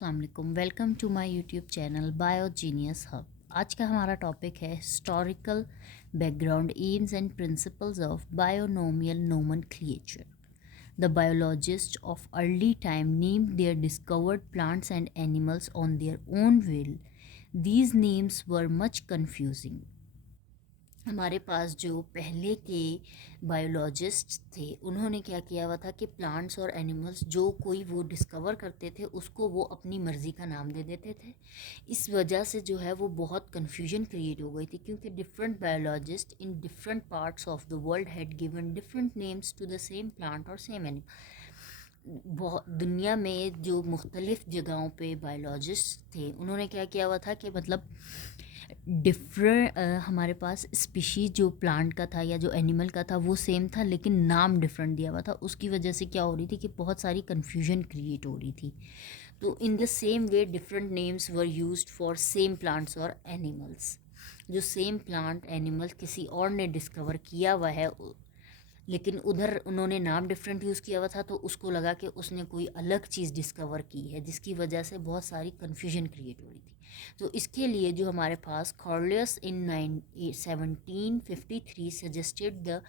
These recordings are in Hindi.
अस्सलाम welcome to my YouTube channel Biogenius Hub. आज का हमारा टॉपिक है historical background aims and principles of binomial nomenclature. The biologist of early time named their discovered plants and animals on their own will. These names were much confusing. हमारे पास जो पहले के बायोलॉजिस्ट थे उन्होंने क्या किया हुआ था कि प्लांट्स और एनिमल्स जो कोई वो डिस्कवर करते थे उसको वो अपनी मर्ज़ी का नाम दे देते थे। इस वजह से जो है वो बहुत कन्फ्यूजन क्रिएट हो गई थी, क्योंकि different biologists in different parts of the world had given different names to the same plant और सेम एनिमल। बहुत दुनिया में जो मुख्तलिफ जगहों पे बायोलॉजिस्ट थे उन्होंने क्या किया हुआ था कि मतलब डिफरेंट हमारे पास स्पीशीज जो प्लांट का था या जो एनिमल का था वो सेम था, लेकिन नाम डिफरेंट दिया हुआ था। उसकी वजह से क्या हो रही थी कि बहुत सारी कन्फ्यूजन क्रिएट हो रही थी। तो in the same way different names were used for same plants और एनिमल्स। जो सेम प्लांट एनिमल किसी और ने डिस्कवर किया हुआ है, लेकिन उधर उन्होंने नाम डिफरेंट यूज़ किया हुआ था, तो उसको लगा कि उसने कोई अलग चीज़ डिस्कवर की है, जिसकी वजह से बहुत सारी कन्फ्यूजन क्रिएट हो रही थी। तो इसके लिए जो हमारे पास कॉर्लियस इन 1753 suggested the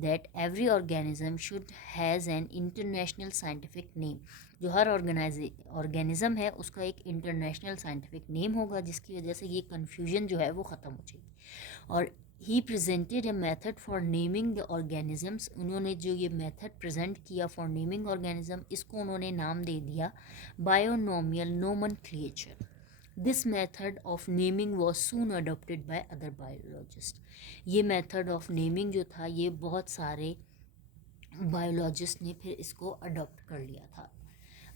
that every organism should has an international scientific name. जो हर ऑर्गेनिज्म है उसका एक इंटरनेशनल साइंटिफिक नेम होगा, जिसकी वजह से ये कन्फ्यूजन जो है वो ख़त्म हो जाएगी। और he presented a method for naming the organisms. उन्होंने जो ये मेथड प्रेजेंट किया फॉर नेमिंग ऑर्गेनिज्म, इसको उन्होंने नाम दे दिया binomial nomenclature. This method of naming was soon adopted by other biologist. ये मेथड ऑफ नेमिंग जो था ये बहुत सारे बायोलॉजिस्ट ने फिर इसको अडोप्ट कर लिया था।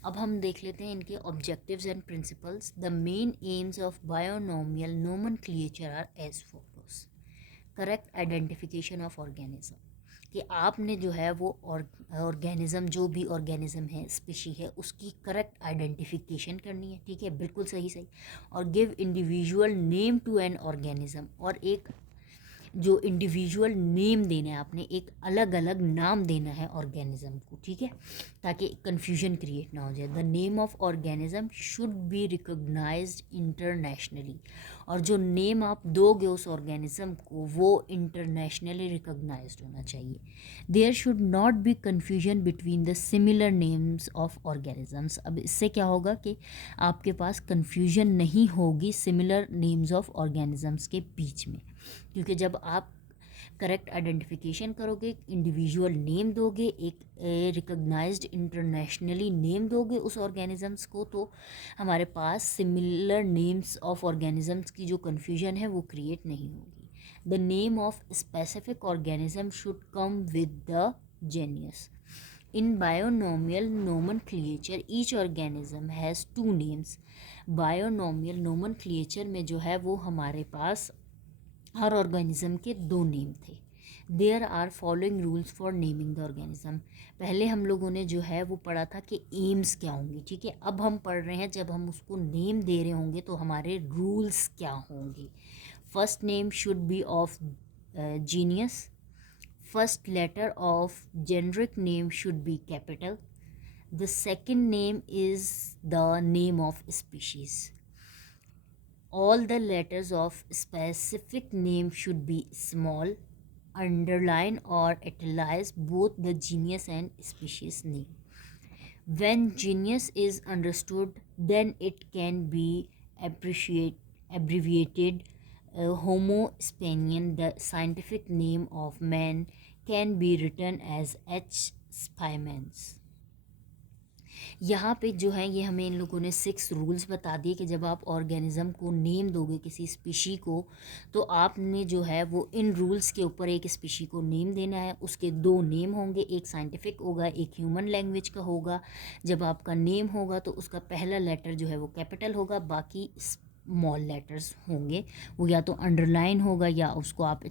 अब हम देख लेते हैं इनके objectives and principles. The main aims of binomial nomenclature are as follows. Correct identification of organism, कि आपने जो है वो ऑर्गेनिज्म जो भी ऑर्गेनिज्म है स्पीशी है उसकी करेक्ट आइडेंटिफिकेशन करनी है, ठीक है, बिल्कुल सही सही। और give individual name to an organism, और एक जो इंडिविजुअल नेम देना है, आपने एक अलग अलग नाम देना है ऑर्गेनिज्म को, ठीक है, ताकि कन्फ्यूजन क्रिएट ना हो जाए। The name of organism should be recognised internationally, और जो नेम आप दोगे उस ऑर्गेनिज्म को वो इंटरनेशनली रिकॉग्नाइज्ड होना चाहिए। There should not be confusion between the similar names of organisms. अब इससे क्या होगा कि आपके पास कन्फ्यूजन नहीं होगी सिमिलर नेम्स ऑफ ऑर्गेनिजम्स के बीच में, क्योंकि जब आप करेक्ट आइडेंटिफिकेशन करोगे, इंडिविजुअल नेम दोगे, एक रिकॉग्नाइज्ड इंटरनेशनली नेम दोगे उस ऑर्गेनिजम्स को, तो हमारे पास सिमिलर नेम्स ऑफ ऑर्गेनिजम्स की जो कन्फ्यूजन है वो क्रिएट नहीं होगी। The name of specific organism should come with the genius. In binomial nomenclature each organism has two names. Binomial nomenclature में जो है वो हमारे पास हर ऑर्गेनिज्म के दो नेम थे। There are following rules for naming the organism. पहले हम लोगों ने जो है वो पढ़ा था कि एम्स क्या होंगी, ठीक है। अब हम पढ़ रहे हैं जब हम उसको नेम दे रहे होंगे तो हमारे रूल्स क्या होंगे। First name should be of genus. First letter of generic name should be capital. The second name is the name of species. All the letters of specific name should be small. Underline or italicize both the genus and species name. When genus is understood, then it can be abbreviated. Homo spanian, the scientific name of man, can be written as H. spimans. यहाँ पे जो है ये हमें इन लोगों ने 6 रूल्स बता दिए कि जब आप ऑर्गेनिज्म को नेम दोगे किसी स्पीशी को, तो आपने जो है वो इन रूल्स के ऊपर एक स्पीशी को नेम देना है। उसके 2 नेम होंगे, एक साइंटिफिक होगा, एक ह्यूमन लैंग्वेज का होगा। जब आपका नेम होगा तो उसका पहला लेटर जो है वो कैपिटल होगा, बाकी स्मॉल लेटर्स होंगे, वो या तो अंडरलाइन होगा या उसको आप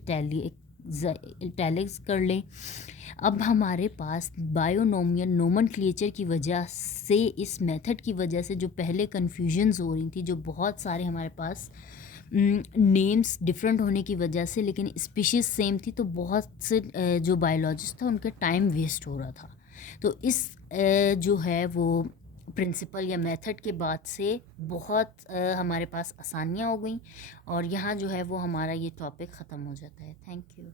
इटैलिक्स कर लें। अब हमारे पास बायोनोमियल नोमेनक्लेचर की वजह से, इस मेथड की वजह से जो पहले कन्फ्यूजन्स हो रही थी, जो बहुत सारे हमारे पास नेम्स डिफरेंट होने की वजह से लेकिन स्पीशीज़ सेम थी, तो बहुत से जो बायोलॉजिस्ट था उनका टाइम वेस्ट हो रहा था। तो इस जो है वो प्रिंसिपल या मेथड के बाद से बहुत हमारे पास आसानियाँ हो गई, और यहाँ जो है वो हमारा ये टॉपिक ख़त्म हो जाता है। Thank you.